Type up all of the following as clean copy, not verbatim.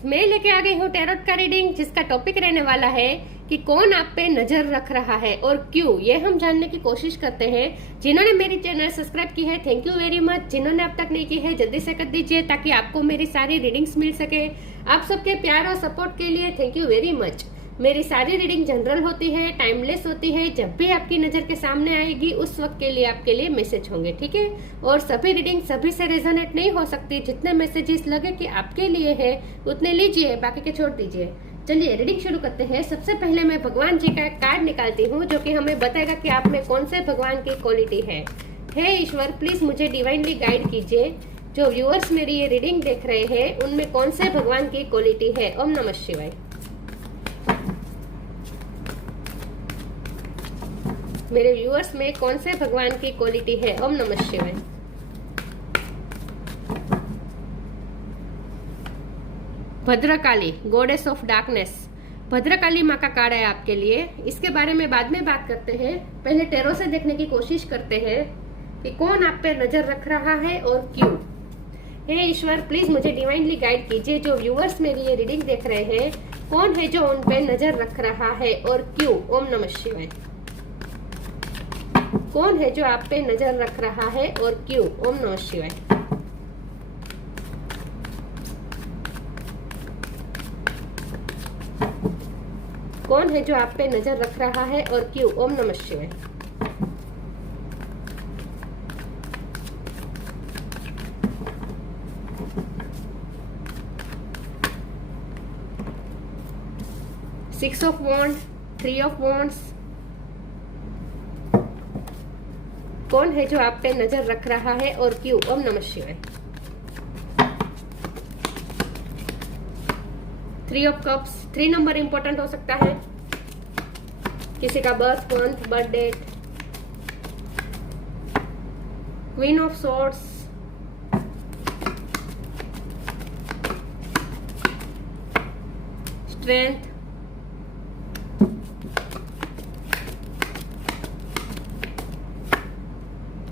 Friends, मैं लेके आ गई हूँ टैरोट का रीडिंग, जिसका टॉपिक रहने वाला है कि कौन आप पे नजर रख रहा है और क्यों। ये हम जानने की कोशिश करते हैं। जिन्होंने मेरी चैनल सब्सक्राइब की है, थैंक यू वेरी मच। जिन्होंने अब तक नहीं की है, जल्दी से कर दीजिए ताकि आपको मेरी सारी रीडिंग्स मिल सके। आप सबके प्यार और सपोर्ट के लिए थैंक यू वेरी मच। मेरी सारी रीडिंग जनरल होती है, टाइमलेस होती है। जब भी आपकी नजर के सामने आएगी उस वक्त के लिए आपके लिए मैसेज होंगे, ठीक है। और सभी रीडिंग सभी से रेजोनेट नहीं हो सकती। जितने मैसेजेस लगे कि आपके लिए है उतने लीजिए, बाकी के छोड़ दीजिए। चलिए रीडिंग शुरू करते हैं। सबसे पहले मैं भगवान जी का कार्ड निकालती हूँ, जो कि हमें बताएगा कि आप में कौन से भगवान की क्वालिटी है। हे ईश्वर, प्लीज मुझे डिवाइनली गाइड कीजिए। जो व्यूअर्स मेरी ये रीडिंग देख रहे हैं उनमें कौन से भगवान की क्वालिटी है। ओम नमः शिवाय। मेरे व्यूअर्स में कौन से भगवान की क्वालिटी है। ओम नमः शिवाय। Bhadrakali, goddess of darkness. Bhadrakali माँ का कार्ड है आपके लिए। इसके बारे में बाद में बात करते हैं। पहले टैरो से देखने की कोशिश करते हैं कि कौन आप पे नजर रख रहा है और क्यों। हे ईश्वर, प्लीज मुझे डिवाइनली गाइड कीजिए। जो व्यूअर्स मेरी ये रीडिंग देख रहे हैं, कौन है जो उन पे नजर रख रहा है और क्यों। ओम नमः शिवाय। कौन है जो आप पे नजर रख रहा है और क्यों। ओम नमः शिवाय। कौन है जो आप पे नजर रख रहा है और क्यों। ओम नमः शिवाय। Six of wand, three of wands. कौन है जो आप पे नजर रख रहा है और क्यों। ओम नमः शिवाय। Three of cups, 3 number important हो सकता है। किसी का birth month, birth date. Queen of swords, strength,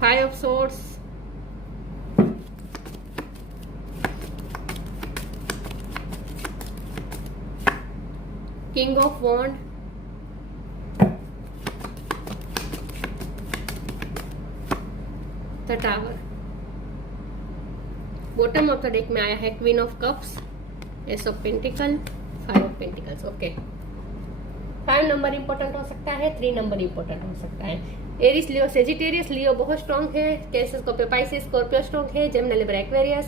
five of swords, king of wand, the tower. Bottom of the deck में आया है queen of cups, ace of pentacle, five of pentacles. Okay, 5 number important हो सकता है, 3 number important हो सकता है। Eris, लियो, Sagittarius. लियो बहुत स्ट्रॉन्ग है। Cancer, Scorpio, Pisces, Scorpio strong है। Gemini, Libra, Aquarius.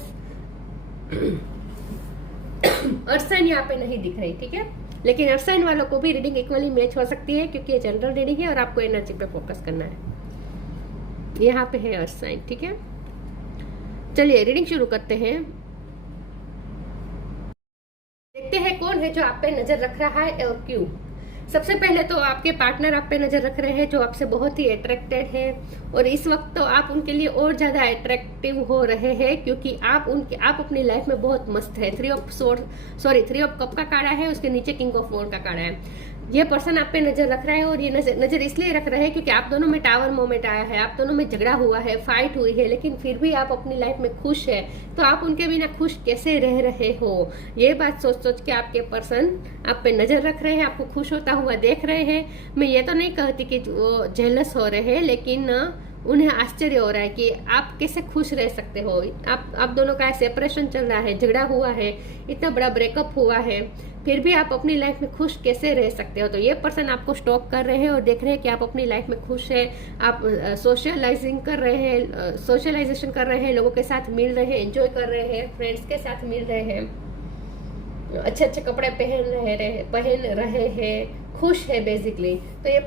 Earth sign यहाँ पे नहीं दिख रही, ठीक है। लेकिन अर्थ साइन वालों को भी रीडिंग इक्वली मैच हो सकती है, क्योंकि ये जनरल रीडिंग है और आपको एनर्जी पे फोकस करना है। यहाँ पे है अर्थ साइन, ठीक है। चलिए रीडिंग शुरू करते हैं। देखते हैं कौन है जो आप पे नजर रख रहा है और क्यों। सबसे पहले तो आपके पार्टनर आप पे नजर रख रहे हैं, जो आपसे बहुत ही अट्रैक्टेड है। और इस वक्त तो आप उनके लिए और ज्यादा अट्रैक्टिव हो रहे हैं, क्योंकि आप अपनी लाइफ में बहुत मस्त है। थ्री ऑफ कप का कार्ड है, उसके नीचे किंग ऑफ वॉन्ड का कार्ड है। ये पर्सन आप पे नजर रख रहा है, और ये नजर इसलिए रख रहा है क्योंकि आप दोनों में टावर मोमेंट आया है, आप दोनों में झगड़ा हुआ है, फाइट हुई है, लेकिन फिर भी आप अपनी लाइफ में खुश है। तो आप उनके बिना खुश कैसे रह रहे हो, ये बात सोच सोच के आपके पर्सन आप पे नजर रख रहे हैं, आपको खुश होता हुआ देख रहे हैं। मैं ये तो नहीं कहती कि वो जेलस हो रहे हैं, लेकिन उन्हें आश्चर्य हो रहा है कि आप कैसे खुश रह सकते हो। आप दोनों का सेपरेशन चल रहा है, झगड़ा हुआ है, इतना बड़ा ब्रेकअप हुआ है, फिर भी आप अपनी लाइफ में खुश कैसे रह सकते हो। तो ये पर्सन आपको स्टॉक कर रहे हैं और देख रहे हैं कि आप अपनी लाइफ में खुश है। आप सोशलाइजिंग कर रहे हैं, सोशलाइजेशन कर रहे हैं, लोगों के साथ मिल रहे हैं, एंजॉय कर रहे हैं, फ्रेंड्स के साथ मिल रहे हैं, अच्छे अच्छे कपड़े पहन रहे हैं, खुश है बेसिकली। तो ये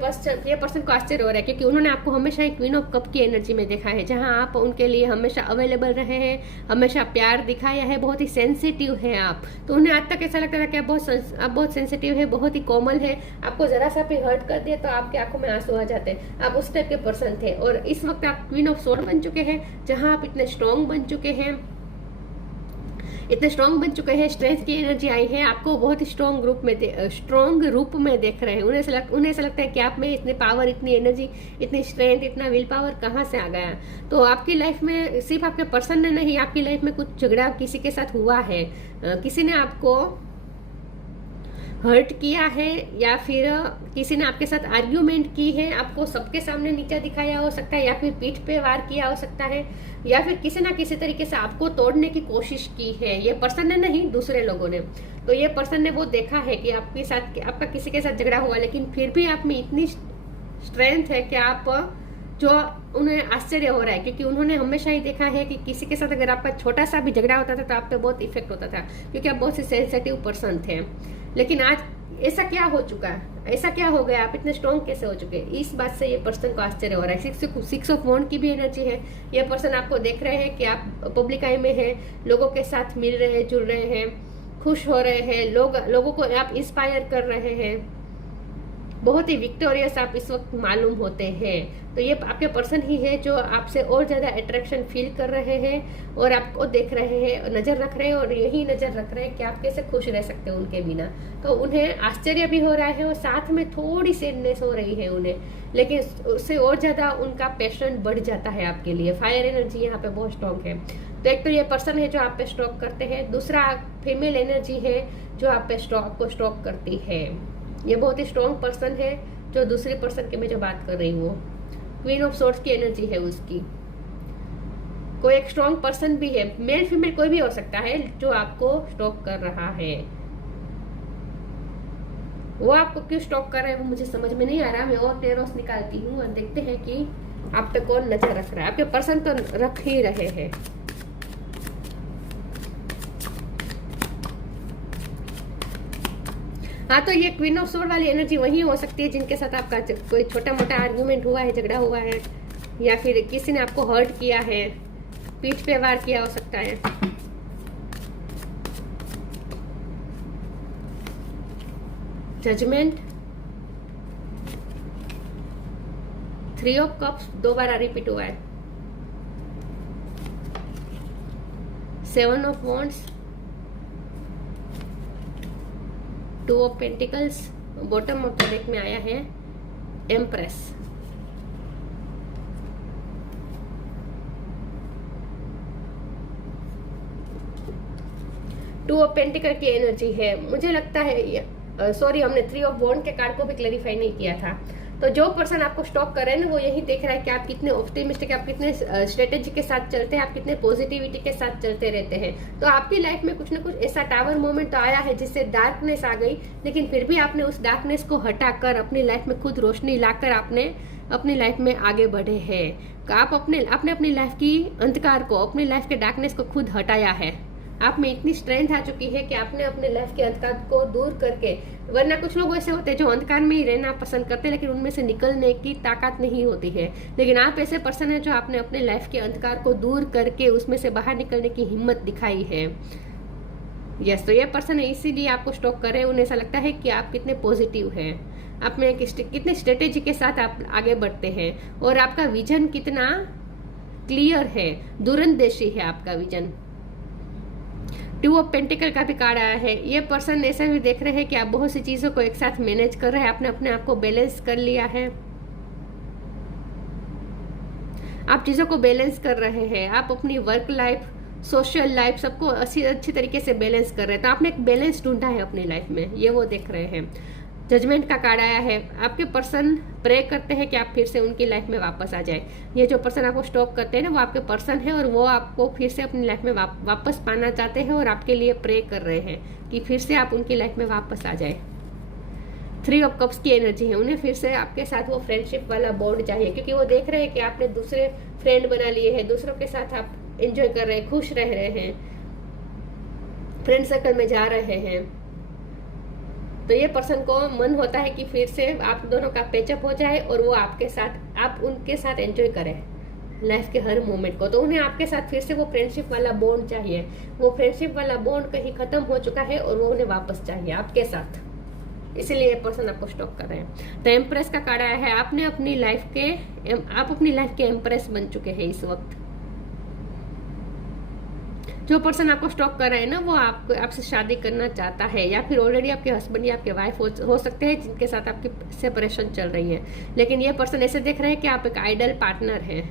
पर्सन को आश्चर्य हो रहा है, क्योंकि उन्होंने आपको हमेशा एक क्वीन ऑफ कप की एनर्जी में देखा है, जहां आप उनके लिए हमेशा अवेलेबल रहे हैं, हमेशा प्यार दिखाया है, बहुत ही सेंसिटिव है आप। तो उन्हें आज तक ऐसा लगता था कि आप बहुत सेंसिटिव है, बहुत ही कोमल है। आपको जरा सा भी हर्ट कर दिया तो आपकी आंखों में आंसू आ जाते हैं। आप उस टाइप के पर्सन थे, और इस वक्त आप क्वीन ऑफ सोर्ड बन चुके हैं, जहां आप इतने स्ट्रॉन्ग बन चुके हैं। इतने स्ट्रॉन्ग बन चुके हैं, स्ट्रेंथ की एनर्जी आई है, आपको बहुत ही स्ट्रॉन्ग रूप में देख रहे हैं। उन्हें ऐसा लगता है कि आप में इतने पावर, इतनी एनर्जी, इतनी स्ट्रेंथ, इतना विल पावर कहाँ से आ गया। तो आपकी लाइफ में सिर्फ आपके पर्सन ने नहीं, आपकी लाइफ में कुछ झगड़ा किसी के साथ हुआ है, किसी ने आपको हर्ट किया है, या फिर किसी ने आपके साथ आर्ग्यूमेंट की है, आपको सबके सामने नीचा दिखाया हो सकता है, या फिर पीठ पे वार किया हो सकता है, या फिर किसी ना किसी तरीके से आपको तोड़ने की कोशिश की है। ये पर्सन ने नहीं, दूसरे लोगों ने। तो ये पर्सन ने वो देखा है कि आपके साथ, आपका किसी के साथ झगड़ा हुआ, लेकिन फिर भी आप में इतनी स्ट्रेंथ है कि आप, जो उन्हें आश्चर्य हो रहा है, क्योंकि उन्होंने हमेशा ही देखा है कि किसी के साथ अगर आपका छोटा सा भी झगड़ा होता था तो आप पे बहुत इफेक्ट होता था, क्योंकि आप बहुत से सेंसिटिव पर्सन थे। लेकिन आज ऐसा क्या हो चुका है, ऐसा क्या हो गया, आप इतने स्ट्रॉन्ग कैसे हो चुके? इस बात से ये पर्सन को आश्चर्य हो रहा है। 6 ऑफ वॉन्ड की भी एनर्जी है। ये पर्सन आपको देख रहे हैं कि आप पब्लिक आई में हैं, लोगों के साथ मिल रहे हैं, जुड़ रहे हैं, खुश हो रहे हैं, लोगों को आप इंस्पायर कर रहे हैं, बहुत ही विक्टोरियस आप इस वक्त मालूम होते हैं। तो ये आपके पर्सन ही है जो आपसे और ज्यादा अट्रैक्शन फील कर रहे हैं और आपको देख रहे हैं, नजर रख रहे हैं, और यही नजर रख रहे हैं कि आप कैसे खुश रह सकते हैं उनके बिना। तो उन्हें आश्चर्य भी हो रहा है और साथ में थोड़ी सैडनेस हो रही है उन्हें, लेकिन उससे और ज्यादा उनका पैशन बढ़ जाता है आपके लिए। फायर एनर्जी यहाँ पे बहुत स्ट्रॉन्ग है। तो एक तो ये पर्सन है जो आप पे स्ट्रोक करते हैं, दूसरा फीमेल एनर्जी है जो आप पे आपको स्ट्रोक करती है। ये बहुत ही स्ट्रॉन्ग पर्सन है जो दूसरे पर्सन की मैं जो बात कर रही हूँ, क्वीन ऑफ सोर्ड्स की एनर्जी है उसकी। कोई एक स्ट्रॉन्ग पर्सन भी है, मेल फीमेल कोई भी हो सकता है, जो आपको स्टॉक कर रहा है। वो आपको क्यों स्टॉक कर रहा है वो मुझे समझ में नहीं आ रहा। मैं और टेरोस निकालती हूँ और देखते हैं कि आप पे कौन नजर रख रहा है। आपके पर्सन तो रख ही रहे हैं। हाँ, तो ये क्वीन ऑफ सोर्ड वाली एनर्जी वही हो सकती है जिनके साथ आपका कोई छोटा मोटा आर्ग्यूमेंट हुआ है, झगड़ा हुआ है, या फिर किसी ने आपको हर्ट किया है, पीठ पे वार किया हो सकता है। जजमेंट, 3 ऑफ कप्स 2 बार रिपीट हुआ है, 7 of wands, 2 of pentacles, bottom of the deck में आया है एम्प्रेस। टू ऑफ पेंटिकल की एनर्जी है। मुझे लगता है सॉरी, हमने 3 ऑफ वॉन्ड के कार्ड को भी क्लैरिफाई नहीं किया था। तो जो पर्सन आपको स्टॉक कर रहे हैं ना, वो यही देख रहा है कि आप कितने ऑप्टिमिस्टिक, आप कितने स्ट्रेटेजी के साथ चलते हैं, आप कितने पॉजिटिविटी के साथ चलते रहते हैं। तो आपकी लाइफ में कुछ ना कुछ ऐसा टावर मोमेंट तो आया है जिससे डार्कनेस आ गई, लेकिन फिर भी आपने उस डार्कनेस को हटाकर अपनी लाइफ में खुद रोशनी लाकर आपने अपनी लाइफ में आगे बढ़े हैं। आप अपनी लाइफ की अंधकार को, अपनी लाइफ के डार्कनेस को खुद हटाया है। आप में इतनी स्ट्रेंथ आ चुकी है कि आपने अपने लाइफ के अंधकार को दूर करके, वरना कुछ लोग ऐसे होते हैं जो अंधकार में ही रहना पसंद करते हैं लेकिन उनमें से निकलने की ताकत नहीं होती है। लेकिन आप ऐसे पर्सन है जो आपने अपने लाइफ के अंधकार को दूर करके उसमें से बाहर निकलने की हिम्मत दिखाई है। यस, तो ये पर्सन है, इसीलिए आपको स्टॉक कर रहे हैं। उन्हें ऐसा लगता है कि आप कितने पॉजिटिव हैं, आप में कितने स्ट्रेटेजी के साथ आप आगे बढ़ते हैं, और आपका विजन कितना क्लियर है, दूरंदेशी है आपका विजन। 2 ऑफ पेंटिकल का भी कार्ड आया है। ये पर्सन ऐसा भी देख रहे हैं कि आप बहुत सी चीजों को एक साथ मैनेज कर रहे हैं, आपने अपने आप को बैलेंस कर लिया है, आप चीजों को बैलेंस कर रहे हैं, आप अपनी वर्क लाइफ, सोशल लाइफ सबको अच्छी तरीके से बैलेंस कर रहे हैं। तो आपने एक बैलेंस ढूंढा है अपनी लाइफ में, ये वो देख रहे हैं। जजमेंट का कार्ड आया है। आपके पर्सन प्रे करते हैं कि आप फिर से उनकी लाइफ में वापस आ जाए। ये जो पर्सन आपको स्टॉक करते हैं ना, वो आपके पर्सन है और वो आपको फिर से अपनी लाइफ में वापस पाना चाहते हैं और आपके लिए प्रे कर रहे हैं कि फिर से आप उनकी लाइफ में वापस आ जाए। 3 ऑफ कप्स की एनर्जी है। उन्हें फिर से आपके साथ वो फ्रेंडशिप वाला बॉन्ड चाहिए, क्योंकि वो देख रहे हैं कि आपने दूसरे फ्रेंड बना लिए हैं, दूसरों के साथ आप एंजॉय कर रहे हैं, खुश रह रहे हैं, फ्रेंड सर्कल में जा रहे हैं। तो ये पर्सन को मन होता है कि फिर से आप दोनों का पैचअप हो जाए और वो आपके साथ, आप उनके साथ एंजॉय करें लाइफ के हर मोमेंट को। तो उन्हें आपके साथ फिर से वो फ्रेंडशिप वाला बॉन्ड चाहिए। वो फ्रेंडशिप वाला बॉन्ड कहीं खत्म हो चुका है और वो उन्हें वापस चाहिए आपके साथ, इसीलिए ये पर्सन आपको स्टॉक कर रहे हैं। तो एम्प्रेस का कार्ड आया है। आप अपनी लाइफ के एम्प्रेस बन चुके हैं इस वक्त। जो पर्सन आपको स्टॉक कर रहा है ना, वो आपसे शादी करना चाहता है, या फिर ऑलरेडी आपके हस्बैंड या आपके वाइफ हो सकते हैं जिनके साथ आपकी सेपरेशन चल रही है, लेकिन ये पर्सन ऐसे देख रहे हैं कि आप एक आइडल पार्टनर हैं।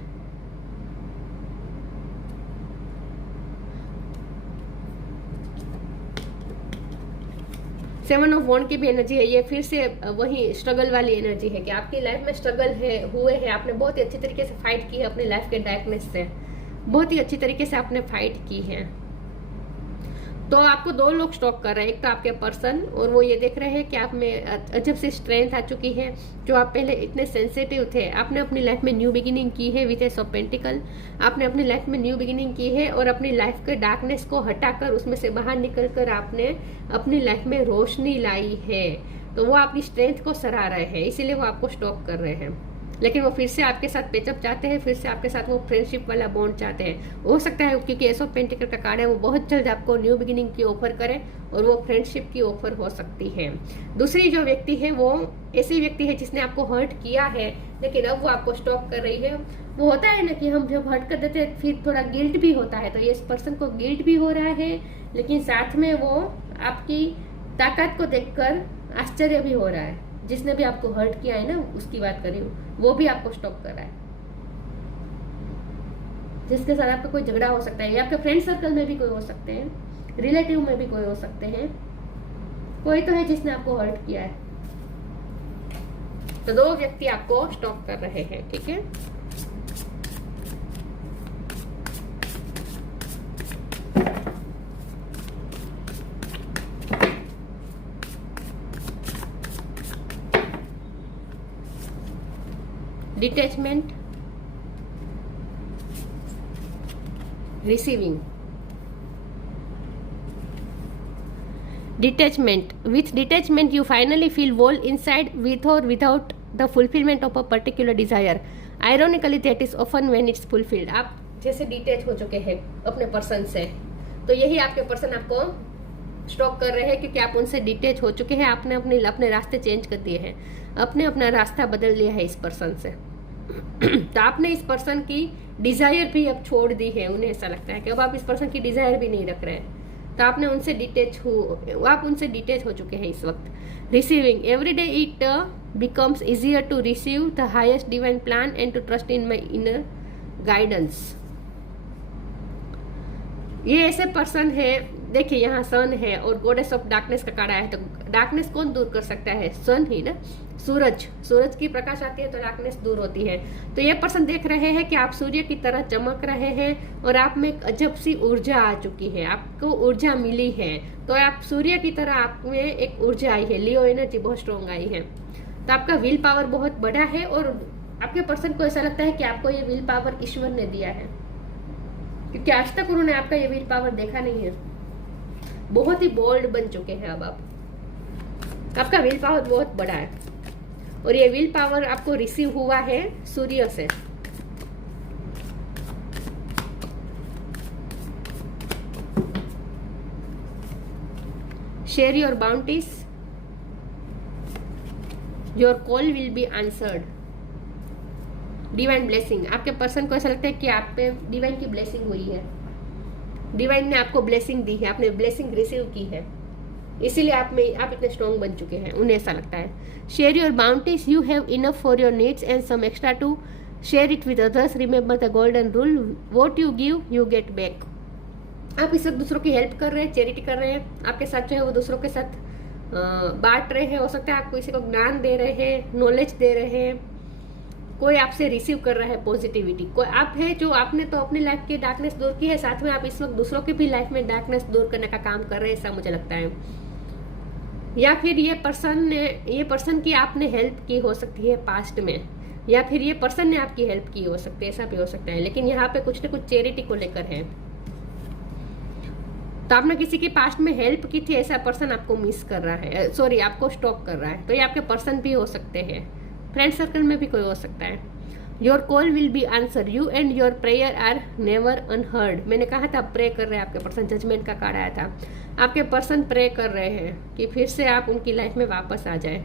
सेवन ऑफ वॉन्ड की भी एनर्जी है, ये फिर से वही स्ट्रगल वाली एनर्जी है कि आपकी लाइफ में स्ट्रगल हुए हैं, आपने बहुत ही अच्छी तरीके से फाइट की है अपनी लाइफ के डार्कनेस से, बहुत ही अच्छी तरीके से आपने फाइट की है। तो आपको दो लोग स्टॉक कर रहे हैं, एक तो आपके पर्सन, और वो ये देख रहे हैं कि आप में अजब सी स्ट्रेंथ आ चुकी है, जो आप पहले इतने सेंसिटिव थे। आपने अपनी लाइफ में न्यू बिगिनिंग की है विद एस ऑफ पेंटिकल, आपने अपनी लाइफ में न्यू बिगिनिंग की है और अपनी लाइफ के डार्कनेस को हटाकर उसमें से बाहर निकलकर आपने अपनी लाइफ में रोशनी लाई है। तो वो आपकी स्ट्रेंथ को सराह रहे हैं, इसीलिए वो आपको स्टॉक कर रहे हैं। लेकिन वो फिर से आपके साथ पेचअप चाहते हैं, फिर से आपके साथ वो फ्रेंडशिप वाला बॉन्ड चाहते हैं। हो सकता है क्योंकि एस ऑफ पेंटिकल का कार्ड है, वो बहुत जल्द आपको न्यू बिगिनिंग की ऑफर करे और वो फ्रेंडशिप की ऑफर हो सकती है। दूसरी जो व्यक्ति है वो ऐसी व्यक्ति है जिसने आपको हर्ट किया है, लेकिन अब वो आपको स्टॉप कर रही है। वो होता है ना कि हम जब हर्ट कर देते हैं फिर थोड़ा गिल्ट भी होता है, तो ये इस पर्सन को गिल्ट भी हो रहा है, लेकिन साथ में वो आपकी ताकत को देखकर आश्चर्य भी हो रहा है। जिसने भी आपको हर्ट किया है ना, उसकी बात कर रही हूँ, वो भी आपको स्टॉप कर रहा है। जिसके साथ आपका कोई झगड़ा हो सकता है, या आपके फ्रेंड सर्कल में भी कोई हो सकते हैं, रिलेटिव में भी कोई हो सकते हैं, कोई तो है जिसने आपको हर्ट किया है। तो दो व्यक्ति आपको स्टॉप कर रहे हैं, ठीक है। Detachment, receiving. Detachment, with detachment you finally feel whole inside with और without the fulfilment of a particular desire. Ironically that is often when it's fulfilled. आप जैसे डिटैच हो चुके हैं अपने पर्सन से, तो यही आपके पर्सन आपको स्टॉप कर रहे हैं क्योंकि आप उनसे डिटैच हो चुके हैं। आपने अपने रास्ते चेंज कर दिए हैं, अपना रास्ता बदल लिया है इस पर्सन से। तो आपने इस पर्सन की डिजायर भी अब छोड़ दी है। उन्हें ऐसा लगता है कि अब आप इस पर्सन की डिजायर भी नहीं रख रहे हैं, तो आपने उनसे आप उनसे डिटैच हो चुके हैं इस वक्त। Receiving, every day it becomes easier to receive the highest divine plan and to trust in my inner guidance. ये ऐसे पर्सन है, देखिए यहाँ सन है और गॉडेस ऑफ डार्कनेस का कार्ड आया है, तो डार्कनेस कौन दूर कर सकता है? सन ही ना, सूरज की प्रकाश आती है तो डार्कनेस दूर होती है। तो ये पर्सन देख रहे हैं कि आप सूर्य की तरह चमक रहे हैं और आप में एक अजब सी ऊर्जा आ चुकी है, आपको ऊर्जा मिली है। तो आप सूर्य की तरह आप में एक ऊर्जा आई है, लियो एनर्जी बहुत स्ट्रॉन्ग आई है। तो आपका विल पावर बहुत बड़ा है और आपके पर्सन को ऐसा लगता है कि आपको ये विल पावर ईश्वर ने दिया है, क्योंकि आज तक उन्होंने आपका ये विल पावर देखा नहीं है। बहुत ही बोल्ड बन चुके हैं अब आप, आपका विल पावर बहुत बड़ा है और ये विल पावर आपको रिसीव हुआ है सूर्य से। Share your bounties, your call will be answered. Divine blessing, आपके पर्सन को ऐसा लगता है कि आप पे डिवाइन की ब्लेसिंग हुई है, डिवाइन ने आपको ब्लेसिंग दी है, आपने ब्लेसिंग रिसीव की है, इसीलिए आप इतने स्ट्रॉन्ग बन चुके हैं, उन्हें ऐसा लगता है। Share your bounties, you have enough for your needs and some extra to share it with others. Remember the golden rule, what you give you get back. आप इस वक्त दूसरों की हेल्प कर रहे हैं, चैरिटी कर रहे हैं, आपके साथ जो है वो दूसरों के साथ बांट रहे हैं। हो सकता है आप किसी को ज्ञान दे रहे हैं, नॉलेज दे रहे हैं, कोई आपसे रिसीव कर रहा है पॉजिटिविटी। कोई आप है जो आपने तो अपनी लाइफ की डार्कनेस दूर की है, साथ में आप इस वक्त दूसरों की भी लाइफ में डार्कनेस दूर करने का काम कर रहे हैं, ऐसा मुझे लगता है। या फिर ये पर्सन की आपने हेल्प की हो सकती है पास्ट में, या फिर ये पर्सन ने आपकी हेल्प की हो सकती है, ऐसा भी हो सकता है। लेकिन यहाँ पे कुछ न कुछ चैरिटी को लेकर है, तो आपने किसी की पास्ट में हेल्प की थी, ऐसा पर्सन आपको मिस कर रहा है, सॉरी आपको स्टॉप कर रहा है। तो ये आपके पर्सन भी हो सकते हैं, फ्रेंड सर्कल में भी कोई हो सकता है। Your call will be answer, you and your prayer are never unheard. मैंने कहा था प्रे कर रहे हैं आपके पर्सन, जजमेंट का कार्ड आया था। आपके पर्सन प्रे कर रहे हैं कि फिर से आप उनकी लाइफ में वापस आ जाए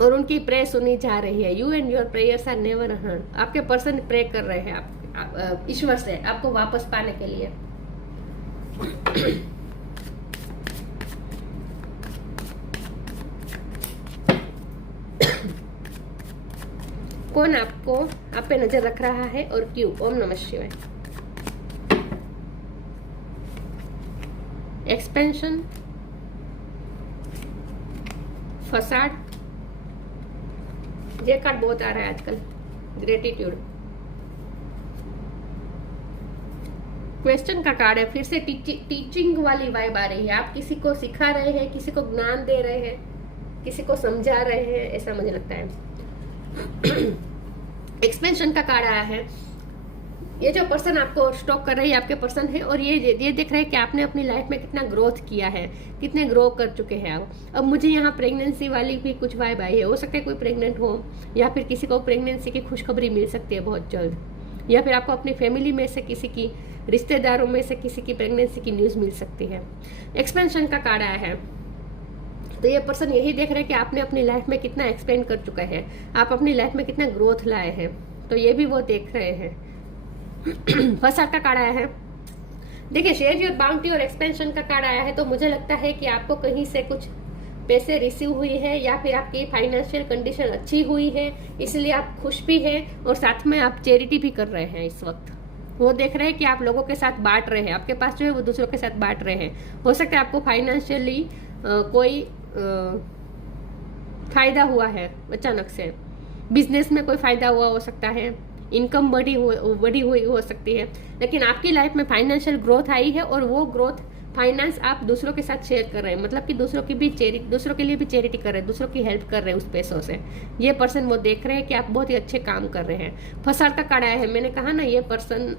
और उनकी प्रे सुनी जा रही है। You and your prayers are never unheard. आपके पर्सन प्रे कर रहे हैं ईश्वर से आपको वापस पाने के लिए। कौन आपको आप पे नजर रख रहा है और क्यों? ओम नमः शिवाय। एक्सपेंशन, फसाड, ये कार्ड बहुत आ रहा है आजकल। ग्रेटिट्यूड, क्वेश्चन का कार्ड है। फिर से टीचिंग वाली वाइब आ रही है। आप किसी को सिखा रहे हैं, किसी को ज्ञान दे रहे हैं, किसी को समझा रहे हैं, ऐसा मुझे लगता है। एक्सपेंशन का कार्ड आया है। ये जो पर्सन आपको स्टॉक कर रही है आपके पर्सन है, और ये देख रहे हैं कि आपने अपनी लाइफ में कितना ग्रोथ किया है, कितने ग्रो कर चुके हैं आप। अब मुझे यहाँ प्रेगनेंसी वाली भी कुछ वाइब आई है। हो सकता है कोई प्रेग्नेंट हो, या फिर किसी को प्रेगनेंसी की खुशखबरी मिल सकती है बहुत जल्द, या फिर आपको अपनी फैमिली में से किसी की, रिश्तेदारों में से किसी की प्रेगनेंसी की न्यूज़ मिल सकती है। एक्सपेंशन का कार्ड आया है, तो ये पर्सन यही देख रहे हैं कि आपने अपनी लाइफ में कितना एक्सपेंड कर चुका है, आप अपनी लाइफ में कितना ग्रोथ लाए हैं, तो ये भी वो देख रहे हैं। फसाद का कार्ड आया है। देखिए, शेयर योर बाउंटी और एक्सपेंशन का कार्ड आया है, तो मुझे लगता है कि आपको कहीं से कुछ पैसे रिसीव हुई है, या फिर आपकी फाइनेंशियल कंडीशन अच्छी हुई है, इसलिए आप खुश भी हैं, और साथ में आप चैरिटी भी कर रहे हैं इस वक्त। वो देख रहे हैं कि आप लोगों के साथ बांट रहे हैं, आपके पास जो है वो दूसरों के साथ बांट रहे हैं। हो सकता है आपको फाइनेंशियली कोई फायदा हुआ है अचानक से, बिजनेस में कोई फायदा हुआ हो सकता है, इनकम बढ़ी हुई हो सकती है, लेकिन आपकी लाइफ में फाइनेंशियल ग्रोथ आई है, और वो ग्रोथ फाइनेंस आप दूसरों के साथ शेयर कर रहे हैं, मतलब कि दूसरों के लिए भी चैरिटी कर रहे हैं, दूसरों की हेल्प कर रहे हैं उस पैसों से। ये पर्सन वो देख रहे हैं कि आप बहुत ही अच्छे काम कर रहे हैं। फसाद का कार्ड आया है। मैंने कहा ना, ये पर्सन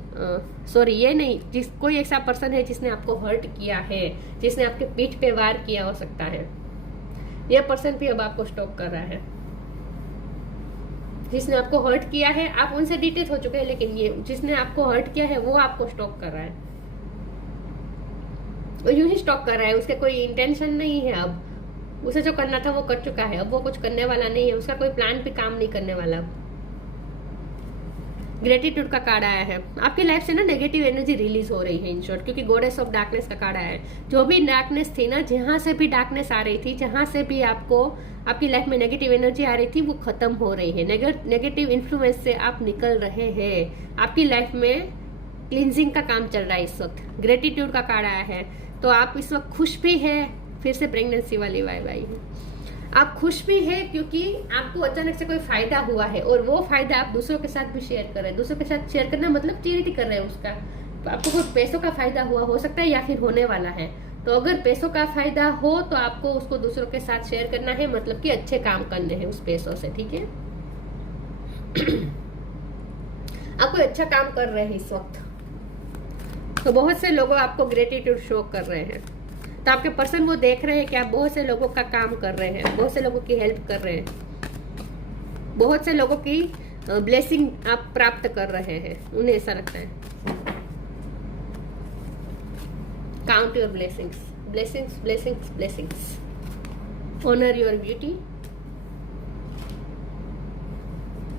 ये नहीं, कोई ऐसा पर्सन है जिसने आपको हर्ट किया है, जिसने आपके पीठ पे वार किया हो सकता है। ये पर्सन भी अब आपको स्टॉक कर रहा है। जिसने आपको हर्ट किया है, आप उनसे डिटेच हो चुके हैं, लेकिन ये जिसने आपको हर्ट किया है वो आपको स्टॉक कर रहा है। वो यूं ही स्टॉक कर रहा है, उसके कोई इंटेंशन नहीं है। अब उसे जो करना था वो कर चुका है, अब वो कुछ करने वाला नहीं है, उसका कोई प्लान भी काम नहीं करने वाला। ग्रेटिट्यूड का कार्ड आया है। आपकी लाइफ से ना नेगेटिव एनर्जी रिलीज हो रही है इन शॉर्ट, क्योंकि गॉडेस ऑफ डार्कनेस का कार्ड आया है। जो भी डार्कनेस थी ना, जहां से भी डार्कनेस आ रही थी, जहां से भी आपको आपकी लाइफ में नेगेटिव एनर्जी आ रही थी, वो खत्म हो रही है। नेगेटिव इन्फ्लुएंस से आप निकल रहे हैं। आपकी लाइफ में क्लींजिंग का काम चल रहा है इस वक्त। ग्रेटिट्यूड का कार्ड आया है, तो आप इस वक्त खुश भी हैं। फिर से प्रेगनेंसी वाली वाइब आई है। आप खुश भी हैं क्योंकि आपको अचानक से कोई फायदा हुआ है, और वो फायदा आप दूसरों के साथ भी शेयर कर रहे हैं। दूसरों के साथ शेयर करना मतलब चैरिटी कर रहे हैं उसका। तो आपको कुछ पैसों का फायदा हुआ हो सकता है, या फिर होने वाला है। तो अगर पैसों का फायदा हो तो आपको उसको दूसरों के साथ शेयर करना है, मतलब कि अच्छे काम करने हैं उस पैसों से, ठीक है। आप कोई अच्छा काम कर रहे हैं इस वक्त, तो बहुत से लोग आपको ग्रेटिट्यूड शो कर रहे हैं। तो आपके पर्सन वो देख रहे हैं कि आप बहुत से लोगों का काम कर रहे हैं, बहुत से लोगों की हेल्प कर रहे हैं, बहुत से लोगों की ब्लेसिंग आप प्राप्त कर रहे हैं। उन्हें ऐसा लगता है। Count your blessings, blessings, blessings, blessings. Honour your beauty,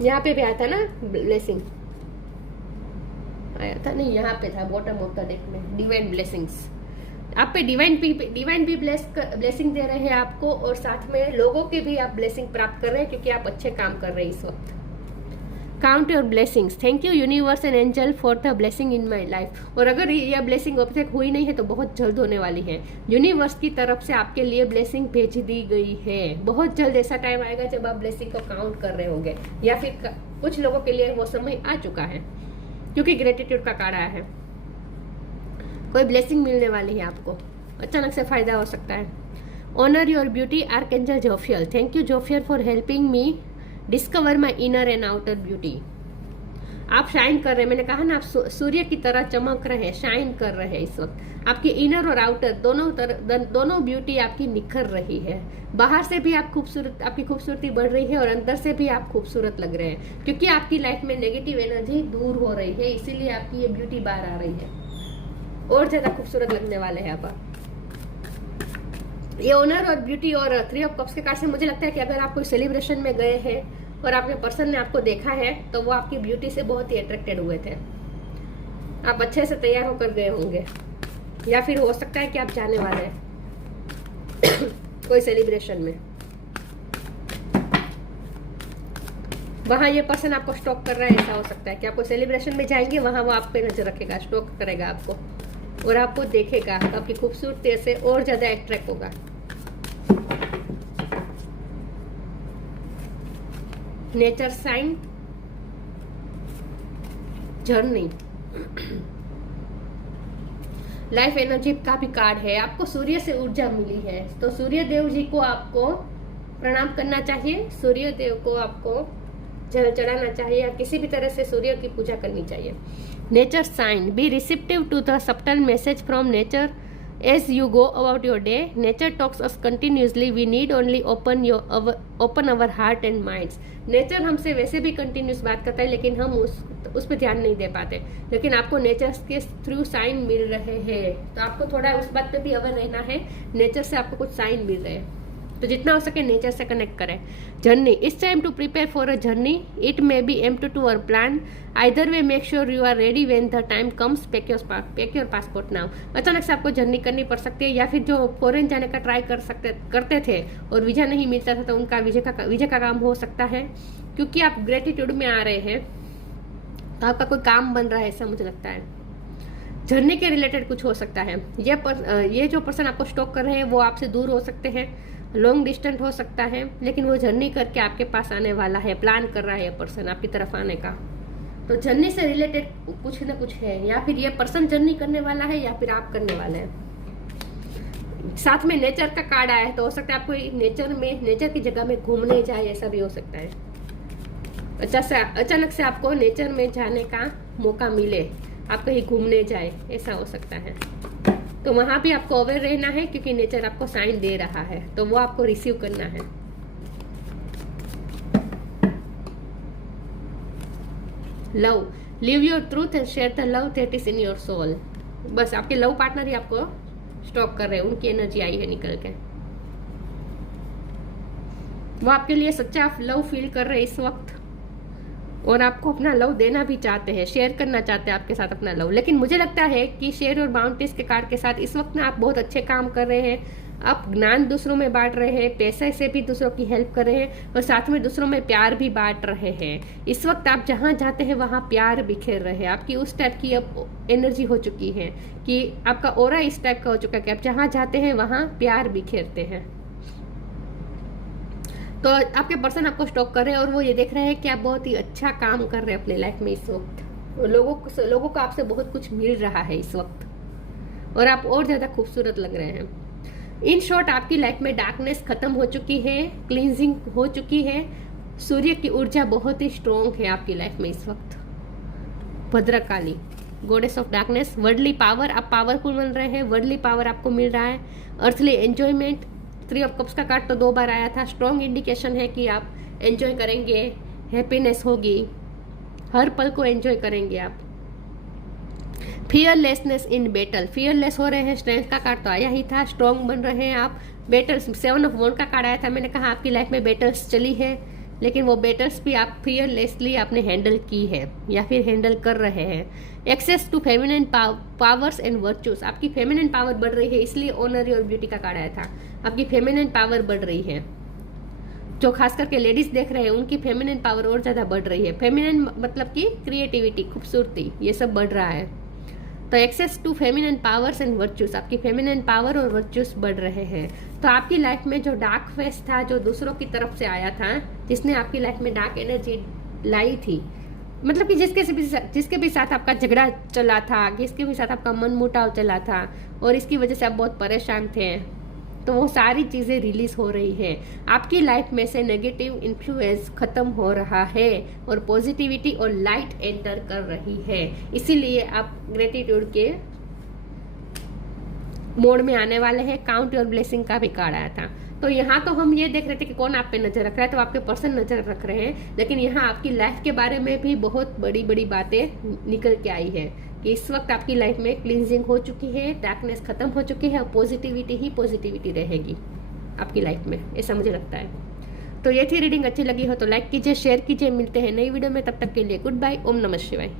यहाँ पे भी आया था ना ब्लेसिंग, आया था नहीं, यहाँ पे था बॉटम ऑफ द डेक में। डिवाइन ब्लेसिंग्स, आप पे डिवाइन भी ब्लेसिंग दे रहे हैं आपको, और साथ में लोगों के भी आप ब्लेसिंग प्राप्त कर रहे हैं, क्योंकि आप अच्छे काम कर रहे हैं इस वक्त। Count your blessings. Thank you universe and angel for the blessing in my life. और अगर यह ब्लेसिंग अब तक हुई नहीं है तो बहुत जल्द होने वाली है। यूनिवर्स की तरफ से आपके लिए ब्लेसिंग भेज दी गई है। बहुत जल्द ऐसा टाइम आएगा जब आप ब्लेसिंग को काउंट कर रहे होंगे, या फिर कुछ लोगों के लिए वो समय आ चुका है, क्योंकि ग्रेटिट्यूड का कार्ड आया है। कोई ब्लेसिंग मिलने वाली है आपको, अचानक से फायदा हो सकता है। Honour your beauty, archangel Jophiel. Thank you Jophiel for helping me discover my inner and outer beauty. आप शाइन कर रहे हैं, मैंने कहा ना, आप सूर्य की तरह चमक रहे हैं, शाइन कर रहे हैं इस वक्त। आपकी इनर और आउटर दोनों ब्यूटी आपकी निखर रही है। बाहर से भी आप आपकी खूबसूरती बढ़ रही है, और अंदर से भी आप खूबसूरत लग रहे हैं, क्योंकि आपकी लाइफ में नेगेटिव एनर्जी दूर हो रही है, इसीलिए आपकी ये ब्यूटी बाहर आ रही है, और ज्यादा खूबसूरत लगने वाले हैं आप। ये ऑनर और ब्यूटी और 3 ऑफ कप्स के कार्ड से मुझे लगता है कि अगर आप कोई सेलिब्रेशन में गए हैं और आपके पर्सन ने आपको देखा है, तो वो आपकी ब्यूटी से बहुत ही अट्रैक्टेड हुए थे। आप अच्छे से तैयार होकर गए होंगे, या फिर हो सकता है कि आप जाने वाले हैं कोई सेलिब्रेशन में। वहां ये पर्सन आपको स्टॉक कर रहा है, ऐसा हो सकता है कि आपको सेलिब्रेशन में जाएंगे, वहां वो आप पे नजर रखेगा, स्टॉक करेगा आपको और आपको देखेगा तो आपकी खूबसूरती से और ज्यादा अट्रैक्ट होगा। Nature sign, journey, life energy का भी कार्ड है। आपको सूर्य से ऊर्जा मिली है, तो सूर्य देव जी को आपको प्रणाम करना चाहिए, सूर्य देव को आपको जल चढ़ाना चाहिए या किसी भी तरह से सूर्य की पूजा करनी चाहिए। Nature sign, be receptive to the subtle message from nature as you go about your day. Nature talks us continuously, we need only open our heart and minds. Nature हमसे वैसे भी कंटिन्यूस बात करता है, लेकिन हम उस पर ध्यान नहीं दे पाते, लेकिन आपको नेचर के थ्रू साइन मिल रहे हैं, तो आपको थोड़ा उस बात पे भी अवेयर रहना है। नेचर से आपको कुछ साइन मिल रहे हैं, तो जितना हो सके नेचर से कनेक्ट करें। Journey, it's time to prepare for a journey, it may be empty to our plan, either way make sure you are ready when the time comes, pack your passport now. अचानक से आपको journey करनी पड़ सकती है, या फिर जो फॉरेन जाने का ट्राई करते थे और वीजा नहीं मिलता था, तो उनका वीजा का काम हो सकता है, क्योंकि आप ग्रेटिट्यूड में आ रहे हैं, तो आपका कोई काम बन रहा है, ऐसा मुझे लगता है। जर्नी के रिलेटेड कुछ हो सकता है। ये जो पर्सन आपको स्टॉक कर रहे हैं वो आपसे दूर हो सकते हैं, लॉन्ग डिस्टेंस हो सकता है, लेकिन वो जर्नी करके आपके पास आने वाला है, प्लान कर रहा है ये पर्सन आपकी तरफ आने का। तो जर्नी से रिलेटेड कुछ ना कुछ है, या फिर ये पर्सन जर्नी करने वाला है या फिर आप करने वाले हैं। साथ में नेचर का कार्ड आया है, तो हो सकता है आपको नेचर की जगह में घूमने जाए, ऐसा भी हो सकता है। अचानक से आपको नेचर में जाने का मौका मिले, आप कहीं घूमने जाए, ऐसा हो सकता है। तो वहां भी आपको अवेयर रहना है, क्योंकि नेचर आपको साइन दे रहा है, तो वो आपको रिसीव करना है। Love, live your truth and share the love that is in your soul. बस आपके लव पार्टनर ही आपको स्टॉक कर रहे हैं, उनकी एनर्जी आई है निकल के। वो आपके लिए सच्चा लव फील कर रहे हैं इस वक्त, और आपको अपना लव देना भी चाहते हैं, शेयर करना चाहते हैं आपके साथ अपना लव। लेकिन मुझे लगता है कि शेयर और बाउंड्रीज के कार्ड के साथ इस वक्त ना आप बहुत अच्छे काम कर रहे हैं, आप ज्ञान दूसरों में बांट रहे हैं, पैसे से भी दूसरों की हेल्प कर रहे हैं, और साथ में दूसरों में प्यार भी बांट रहे हैं। इस वक्त आप जहाँ जाते हैं वहाँ प्यार बिखेर रहे हैं। आपकी उस टाइप की अब एनर्जी हो चुकी है कि आपका ऑरा इस टाइप का हो चुका है कि आप जहाँ जाते हैं वहाँ प्यार बिखेरते हैं। तो आपके पर्सन आपको स्टॉक कर रहे हैं, और वो ये देख रहे हैं कि आप बहुत ही अच्छा काम कर रहे हैं अपने लाइफ में इस वक्त। लोगों को आपसे बहुत कुछ मिल रहा है इस वक्त, और आप और ज्यादा खूबसूरत लग रहे हैं। इन शॉर्ट, आपकी लाइफ में डार्कनेस खत्म हो चुकी है, क्लींजिंग हो चुकी है, सूर्य की ऊर्जा बहुत ही स्ट्रॉन्ग है आपकी लाइफ में इस वक्त। Bhadrakali, goddess of darkness, worldly power, आप पावरफुल बन रहे हैं, वर्ल्डली पावर आपको मिल रहा है। अर्थली एंजॉयमेंट, 3 ऑफ कप्स का कार्ड तो 2 बार आया था, स्ट्रॉन्ग इंडिकेशन है कि आप एंजॉय करेंगे, हैप्पीनेस होगी, हर पल को एंजॉय करेंगे आप। फियरलेसनेस इन बैटल, फियरलेस हो रहे हैं, स्ट्रेंथ का कार्ड तो आया ही था, स्ट्रॉन्ग बन रहे हैं आप। बैटल्स, 7 ऑफ वॉन्ड का कार्ड आया था, मैंने कहा आपकी लाइफ में बैटल्स चली है, लेकिन वो बैटल्स भी आप फियरलेसली आपने हैंडल की है या फिर हैंडल कर रहे हैं। Access to feminine powers and virtues, आपकी फेमिनिन पावर बढ़ रही है, इसलिए ऑनरी और ब्यूटी का कार्ड आया था। आपकी फेमिनिन पावर बढ़ रही है, जो खास करके लेडीज देख रहे हैं उनकी फेमिनिन पावर और ज्यादा बढ़ रही है। फेमिनिन मतलब कि क्रिएटिविटी, खूबसूरती, ये सब बढ़ रहा है। तो access to feminine powers and virtues, आपकी फेमिनिन पावर और वर्चूज बढ़ रहे हैं। तो आपकी लाइफ में जो डार्क फेस था, जो दूसरों की तरफ से आया था, जिसने आपकी लाइफ में डार्क एनर्जी लाई थी, मतलब कि जिसके भी साथ आपका झगड़ा चला था, जिसके भी साथ आपका मन मुटाव चला था, और इसकी वजह से आप बहुत परेशान थे, तो वो सारी चीजें रिलीज हो रही है। आपकी लाइफ में से नेगेटिव इन्फ्लुएंस खत्म हो रहा है और पॉजिटिविटी और लाइट एंटर कर रही है। इसीलिए आप ग्रेटिट्यूड के मोड में आने वाले हैं। काउंट योर ब्लेसिंग का भी कार्ड आया था। तो यहाँ तो हम ये देख रहे थे कि कौन आप पे नजर रख रहा है, तो आपके पर्सन नजर रख रहे हैं, लेकिन यहाँ आपकी लाइफ के बारे में भी बहुत बड़ी बड़ी बातें निकल के आई है कि इस वक्त आपकी लाइफ में क्लींजिंग हो चुकी है, डार्कनेस खत्म हो चुकी है, और पॉजिटिविटी ही पॉजिटिविटी रहेगी आपकी लाइफ में, ऐसा मुझे लगता है। तो ये थी रीडिंग, अच्छी लगी हो तो लाइक कीजिए, शेयर कीजिए। मिलते हैं नई वीडियो में, तब तक के लिए गुड बाय, ओम नमः शिवाय।